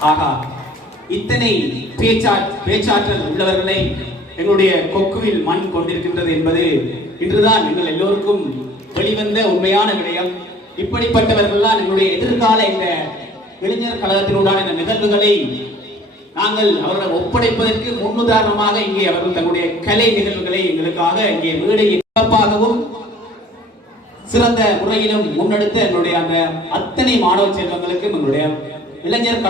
ஆகா, இத்தனை பேச்சாற்றல் உள்ளவர்களை எங்களுடைய கொக்குவில் மண் கொண்டிருக்கின்றது என்பது இன்றுதான் எங்கள் எல்லோருக்கும் வெளிவந்த உண்மையான விடயம். இப்படிப்பட்டவர்கள்தான் எங்களுடைய எதிர்கால இந்த இளைஞர் கழகத்தினூடான இந்த நிகழ்வுகளை நாங்கள் அவர்களை ஒப்படைப்பதற்கு முன்னுதாரணமாக இங்கே அவர்கள் தங்களுடைய கலை நிகழ்வுகளை எங்களுக்காக இங்கே வீடு சிறப்பாகவும் சிறந்த முறையிலும் முன்னெடுத்த எங்களுடைய அந்த அத்தனை மாணவ செல்வங்களுக்கும் எங்களுடைய இளைஞர்